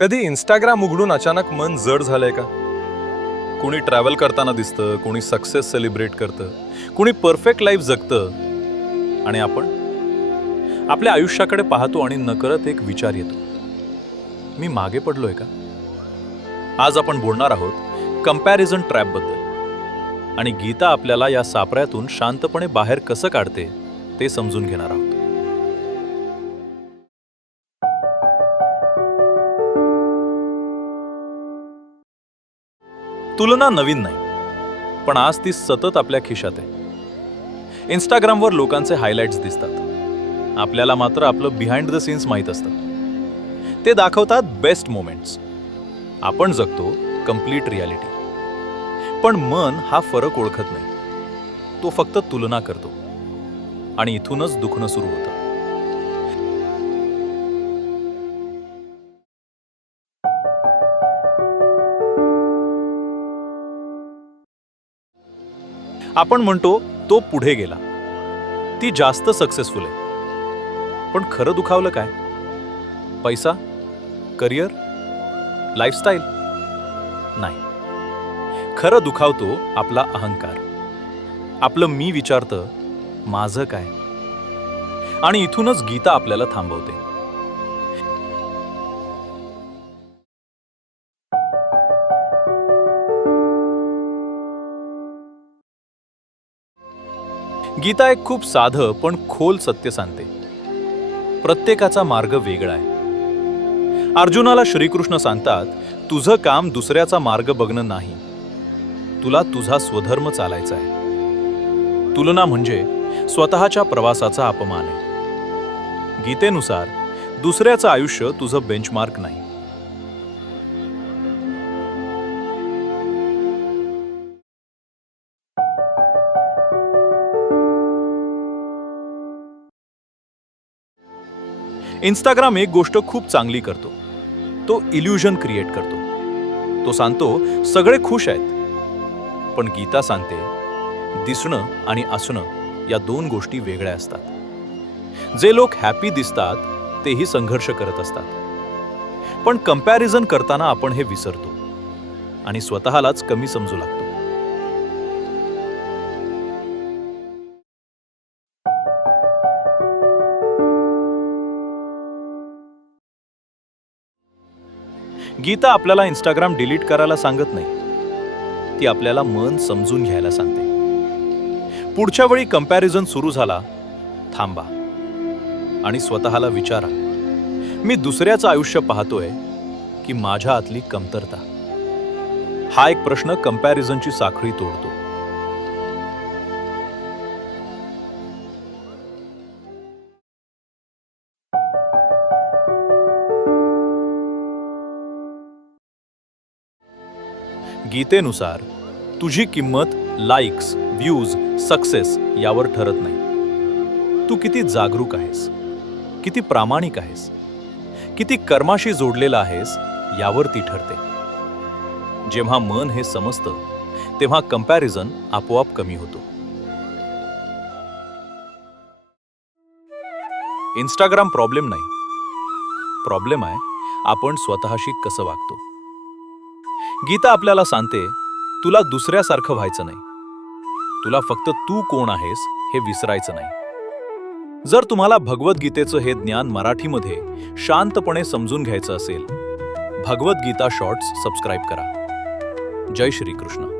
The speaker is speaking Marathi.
कधी इंस्टाग्राम उघडून अचानक मन जड झालंय का? कोणी ट्रॅव्हल करताना दिसतं, कोणी सक्सेस सेलिब्रेट करतं, कोणी परफेक्ट लाईफ जगतं, आणि आपण आपल्या आयुष्याकडे पाहतो आणि नकळत एक विचार येतो, मी मागे पडलोय का? आज आपण बोलणार आहोत कंपॅरिझन ट्रॅप बद्दल, आणि गीता आपल्याला या सापळ्यातून शांतपणे बाहेर कसं काढते ते समजून घेणार आहोत. तुलना नवीन नाही, पण आज ती सतत आपल्या खिशात आहे. इंस्टाग्रामवर लोकांचे हायलाइट्स दिसतात, आपल्याला मात्र आपलं बिहाइंड द सीन्स माहीत असतं. ते दाखवतात बेस्ट मोमेंट्स, आपण जगतो कंप्लीट रियालिटी. पण मन हा फरक ओळखत नाही, तो फक्त तुलना करतो, आणि इथूनच दुखणं सुरू होतं. आपण म्हणतो तो पुढे गेला, ती जास्त सक्सेसफुल आहे. पण खरं दुखावलं काय? पैसा, करिअर, लाईफस्टाईल? नाही, खरं दुखावतो आपला अहंकार. आपलं मी विचारतं, माझं काय? आणि इथूनच गीता आपल्याला थांबवते. गीता एक खूप साधं पण खोल सत्य सांगते. प्रत्येकाचा मार्ग वेगळा आहे. अर्जुनाला श्रीकृष्ण सांगतात, तुझं काम दुसऱ्याचा मार्ग बघणं नाही, तुला तुझा स्वधर्म चालायचा आहे. तुलना म्हणजे स्वतःच्या प्रवासाचा अपमान आहे. गीतेनुसार दुसऱ्याचं आयुष्य तुझं बेंचमार्क नाही. इंस्टाग्राम एक गोष्ट खूप चांगली करतो, तो इल्युजन क्रिएट करतो. तो सांगतो सगळे खुश आहेत, पण गीता सांगते दिसणं आणि असणं या दोन गोष्टी वेगळ्या असतात. जे लोक हॅपी दिसतात तेही संघर्ष करत असतात. पण कंपॅरिझन करताना आपण हे विसरतो आणि स्वतःलाच कमी समजू लागतो. गीता आपल्याला इंस्टाग्राम डिलीट करायला सांगत नाही, ती आपल्याला मन समजून घ्यायला सांगते. पुढच्या वेळी कंपॅरिझन सुरू झाला, थांबा आणि स्वतःला विचारा, मी दुसऱ्याचं आयुष्य पाहतोय की माझ्या आतली कमतरता? हा एक प्रश्न कंपॅरिझनची साखळी तोडतो. गीतेनुसार तुझी किंमत लाईक्स, व्ह्यूज, सक्सेस यावर ठरत नाही. तू किती जागरूक आहेस, किती प्रामाणिक आहेस, किती कर्माशी जोडलेला आहेस यावर ती ठरते. जेव्हा मन हे समजतं, तेव्हा कंपॅरिझन आपोआप कमी होतो. इंस्टाग्राम प्रॉब्लेम नाही, प्रॉब्लेम आहे आपण स्वतःशी कसं वागतो. गीता आपल्याला सांगते, तुला दुसऱ्यासारखं व्हायचं नाही, तुला फक्त तू कोण आहेस हे विसरायचं नाही. जर तुम्हाला भगवद्गीतेचं हे ज्ञान मराठीमध्ये शांतपणे समजून घ्यायचं असेल, भगवद्गीता शॉर्ट्स सबस्क्राईब करा. जय श्री कृष्ण.